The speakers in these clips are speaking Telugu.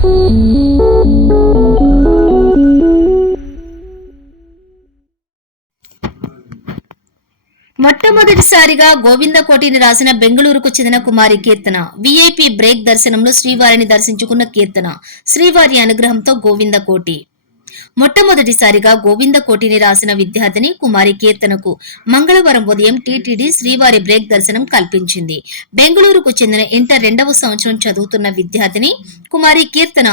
మొట్టమొదటిసారిగా గోవిందకోటిని రాసిన బెంగళూరుకు చెందిన కుమారి కీర్తన. విఐపి బ్రేక్ దర్శనంలో శ్రీవారిని దర్శించుకున్న కీర్తన. శ్రీవారి అనుగ్రహంతో గోవిందకోటి. మొట్టమొదటిసారిగా గోవిందకోటిని రాసిన విద్యార్థిని కుమారి కీర్తనకు మంగళవారం ఉదయం టీటీడీ శ్రీవారి బ్రేక్ దర్శనం కల్పించింది. బెంగళూరుకు చెందిన ఇంటర్ రెండవ సంవత్సరం చదువుతున్న విద్యార్థిని కుమారి కీర్తన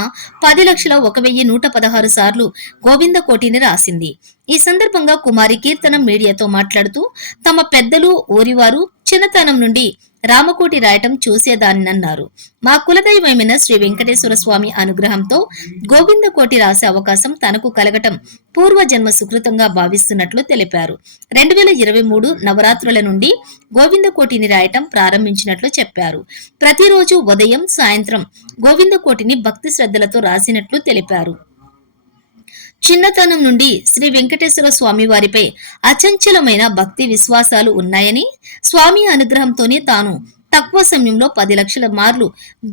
పది లక్షల ఒక వెయ్యి నూట పదహారు సార్లు గోవిందకోటిని రాసింది. ఈ సందర్భంగా కుమారి కీర్తన మీడియాతో మాట్లాడుతూ తమ పెద్దలు ఊరివారు చిన్నతనం నుండి రామకోటి రాయటం చూసేదాన్నన్నారు. మా కులదైవమైన శ్రీ వెంకటేశ్వర స్వామి అనుగ్రహంతో గోవిందకోటి రాసే అవకాశం తనకు కలగటం పూర్వజన్మ సుకృతంగా భావిస్తున్నట్లు తెలిపారు. రెండు వేల ఇరవై మూడు నవరాత్రుల నుండి గోవిందకోటిని రాయటం ప్రారంభించినట్లు చెప్పారు. ప్రతిరోజు ఉదయం సాయంత్రం గోవిందకోటిని భక్తి శ్రద్ధలతో రాసినట్లు తెలిపారు. చిన్నతనం నుండి శ్రీ వెంకటేశ్వర స్వామి వారిపై అచంచలమైన భక్తి విశ్వాసాలు ఉన్నాయని స్వామి అనుగ్రహంతోనే తాను తక్కువ సమయంలో పది లక్షల మార్లు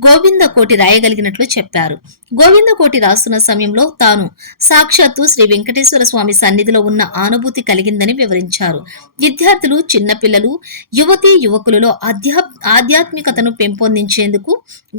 గోవింద కోటి రాయగలిగినట్లు చెప్పారు. గోవింద కోటి రాస్తున్న సమయంలో తాను సాక్షాత్తు శ్రీ వెంకటేశ్వర స్వామి సన్నిధిలో ఉన్న అనుభూతి కలిగిందని వివరించారు. విద్యార్థులు చిన్నపిల్లలు యువతీ యువకులలో ఆధ్యా ఆధ్యాత్మికతను పెంపొందించేందుకు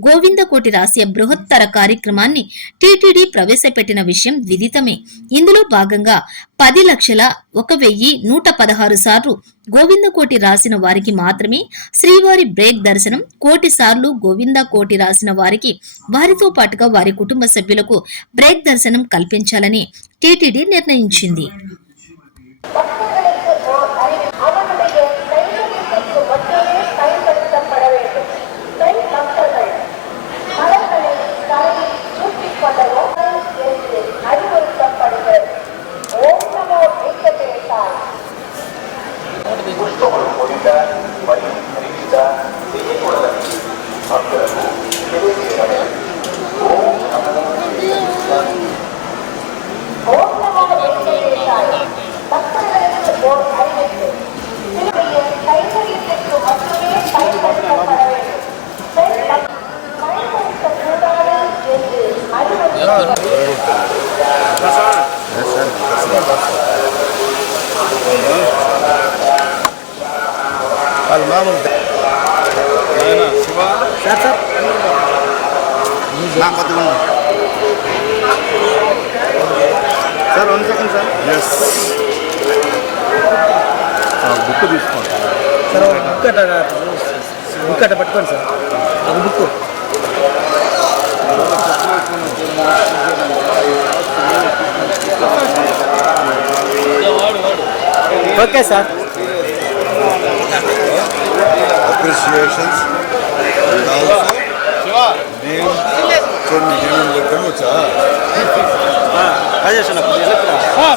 గోవింద కోటి రాసే బృహత్తర కార్యక్రమాన్ని టీటీడీ ప్రవేశపెట్టిన విషయం విదితమే. ఇందులో భాగంగా పది లక్షల ఒక వెయ్యి నూట పదహారు సార్లు గోవింద కోటి రాసిన వారికి మాత్రమే శ్రీవారి బ్రేక్ దర్శనం. కోటి సార్లు గోవింద కోటి రాసిన వారికి వారితో పాటుగా వారి కుటుంబ సభ్యులకు బ్రేక్ దర్శనం కల్పించాలని టీటీడీ నిర్ణయించింది. కొద్దిగా. Sir one second sir yes book తీసుకోండి సార్ ఒక బుక్ అట్ట బుక్ అట్ట పట్టుకోండి సార్ ఒక బుక్ ఓకే సార్ అప్రిషియేషన్స్ నేను చూడండి ఏమేమి చెప్పాను వచ్చా రాజేష్ అన్న కొద్దిగా చెప్తున్నా.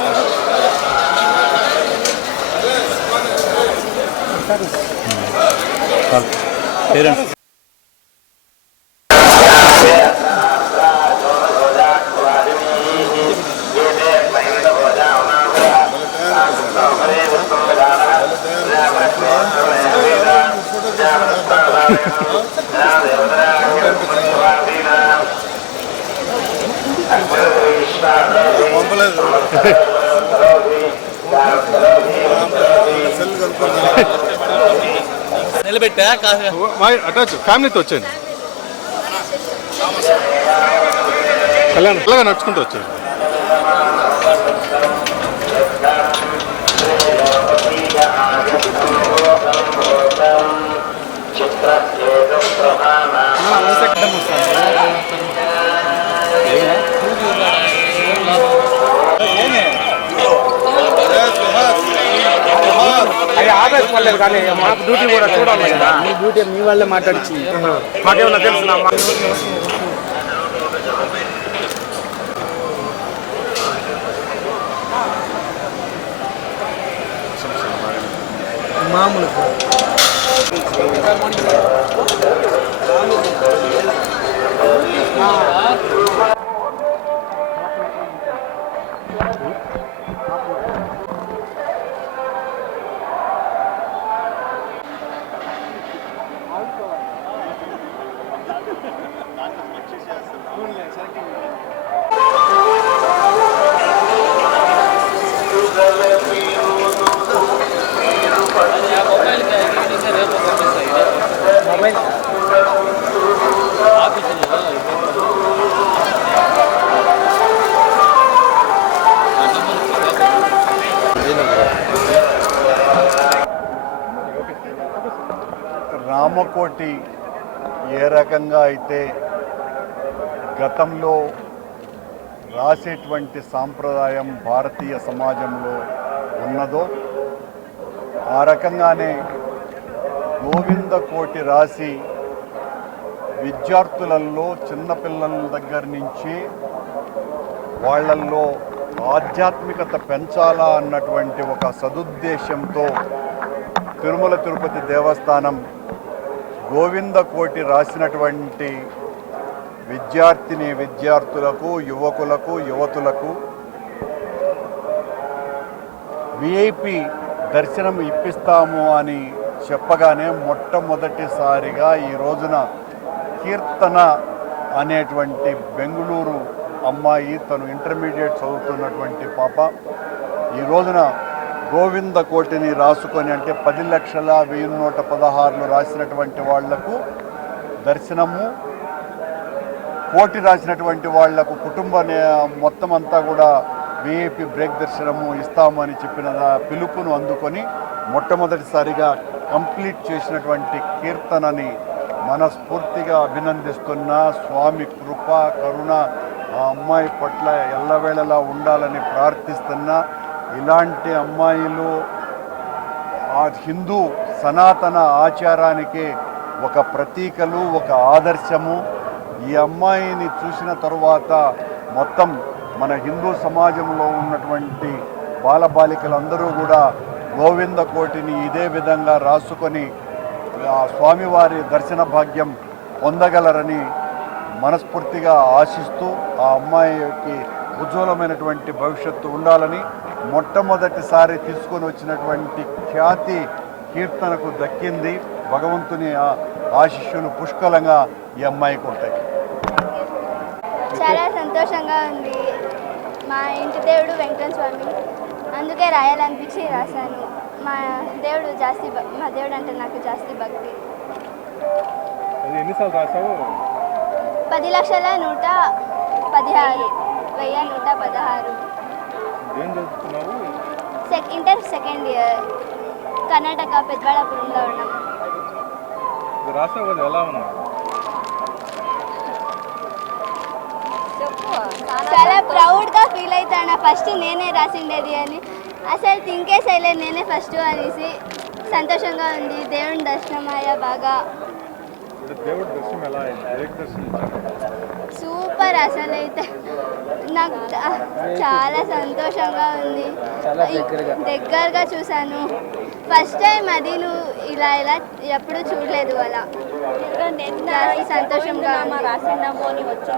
పంపలేదు నిలబెట్టా అటాచ్ ఫ్యామిలీతో వచ్చాను కళ్యాణ్ అలాగా నడుచుకుంటూ వచ్చాను కాలేజ్ కానీ మాకు డ్యూటీ కూడా చూడాలి కదా మీ డ్యూటీ మీ వాళ్ళే మాట్లాడిచ్చి మాకేమన్నా తెలుసు మామూలు Ah, రామకోటి ఏ రకంగా అయితే గతంలో రాసేటువంటి సాంప్రదాయం భారతీయ సమాజంలో ఉన్నదో ఆ రకంగానే గోవింద కోటి రాసి విద్యార్థులలో చిన్నపిల్లల దగ్గర నుంచి వాళ్ళల్లో ఆధ్యాత్మికత పెంచాలా అన్నటువంటి ఒక సదుద్దేశంతో తిరుమల తిరుపతి దేవస్థానం గోవింద కోటి రాసినటువంటి విద్యార్థిని విద్యార్థులకు యువకులకు యువతులకు విఐపి దర్శనం ఇప్పిస్తాము అని చెప్పగానే మొట్టమొదటిసారిగా ఈ రోజున కీర్తన అనేటువంటి బెంగళూరు అమ్మాయి తను ఇంటర్మీడియట్ చదువుతున్నటువంటి పాప. ఈ రోజున గోవింద కోటిని రాసుకొని అంటే పది లక్షల వెయ్యి నూట పదహారులు రాసినటువంటి వాళ్ళకు దర్శనము కోటి రాసినటువంటి వాళ్ళకు కుటుంబ నే- మొత్తం అంతా కూడా విఐపి బ్రేక్ దర్శనము ఇస్తామని చెప్పిన పిలుపును అందుకొని మొట్టమొదటిసారిగా కంప్లీట్ చేసినటువంటి కీర్తనని మనస్ఫూర్తిగా అభినందిస్తున్న. స్వామి కృప కరుణ ఆ అమ్మాయి పట్ల ఎల్లవేళలా ఉండాలని ప్రార్థిస్తున్నా. ఇలాంటి అమ్మాయిలు ఆ హిందూ సనాతన ఆచారానికి ఒక ప్రతీకలు ఒక ఆదర్శము. ఈ అమ్మాయిని చూసిన తరువాత మొత్తం మన హిందూ సమాజంలో ఉన్నటువంటి బాలబాలికలందరూ కూడా గోవింద కోటిని ఇదే విధంగా రాసుకొని ఆ స్వామివారి దర్శన భాగ్యం పొందగలరని మనస్ఫూర్తిగా ఆశిస్తూ ఆ అమ్మాయికి ఉజ్వలమైనటువంటి భవిష్యత్తు ఉండాలని మొట్టమొదటిసారి తీసుకొని వచ్చినటువంటి ఖ్యాతి కీర్తనకు దక్కింది. భగవంతుని ఆ ఆశిష్యులు పుష్కలంగా ఈ అమ్మాయికి ఉంటాయి. చాలా సంతోషంగా ఉంది. మా ఇంటి దేవుడు వెంకటరమణ స్వామి అందుకే రాయాలనిపించి రాశాను. మా దేవుడు జాస్తి మా దేవుడు అంటే నాకు జాస్తి భక్తి. అది ఎన్నిసార్లు రాసావు పది లక్షల నూట పదిహారు వెయ్యి నూట పదహారు. ఏం చదువుతున్నావు సెక్ ఇంటర్ సెకండ్ ఇయర్ కర్ణాటక పెద్దబళ్ళాపురంలో ఉన్నాం. ఇది రాసావు కదా ఎలా ఉంది? చాలా ప్రౌడ్గా ఫీల్ అవుతాను? ఫస్ట్ నేనే రాసిండేది అని. అసలు థింకే చేయలేదు నేనే ఫస్ట్ అనేసి సంతోషంగా ఉంది. దేవుని దర్శనం అయ్యా బాగా దేవుడి దర్శనం ఎలా సూపర్ అసలు అయితే. నాకు చాలా సంతోషంగా ఉంది. చాలా దగ్గరగా. దగ్గరగా చూశాను. ఫస్ట్ టైం అది నువ్వు ఇలా ఇలా ఎప్పుడు చూడలేదు అలా. సంతోషంగా. రాసిందాము అని వచ్చిన